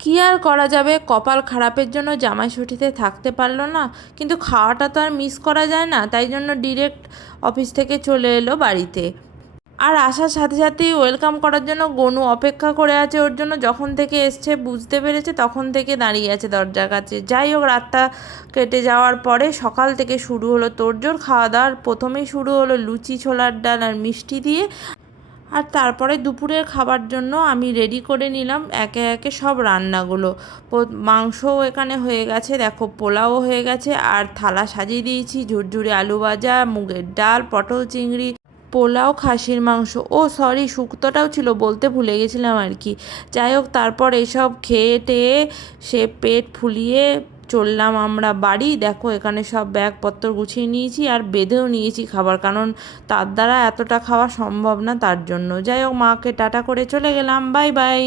কী আর করা যাবে, কপাল খারাপের জন্য জামাইষষ্ঠীতে থাকতে পারলো না, কিন্তু খাওয়াটা তো আর মিস করা যায় না, তাই জন্য ডিরেক্ট অফিস থেকে চলে এলো বাড়িতে। আর আসার সাথে সাথেই ওয়েলকাম করার জন্য গনু অপেক্ষা করে আছে ওর জন্য। যখন থেকে এসছে বুঝতে পেরেছে তখন থেকে দাঁড়িয়ে আছে দরজার কাছে। যাই হোক, রাতটা কেটে যাওয়ার পরে সকাল থেকে শুরু হলো তোড়জোড় খাওয়া দাওয়ার। প্রথমেই শুরু হলো লুচি, ছোলার ডাল আর মিষ্টি দিয়ে। আর তারপরে দুপুরের খাবার জন্য আমি রেডি করে নিলাম একে একে সব রান্নাগুলো। মাংসও এখানে হয়ে গেছে, দেখো পোলাও হয়ে গেছে, আর থালা সাজিয়ে দিয়েছি ঝুরঝুরে আলু ভাজা, মুগের ডাল, পটল চিংড়ি, পোলাও, খাসির মাংস, ও সরি শুক্তোটাও ছিল, বলতে ভুলে গেছিলাম আর কি। যাই হোক, তারপর এসব খেয়ে টেয়ে সে পেট ফুলিয়ে চললাম আমরা বাড়ি। দেখো এখানে সব ব্যাগপত্র গুছিয়ে নিয়েছি আর বেঁধেও নিয়েছি খাবার, কারণ তার দ্বারা এতটা খাওয়া সম্ভব না, তার জন্য। যাই হোক, মাকে টাটা করে চলে গেলাম, বাই বাই।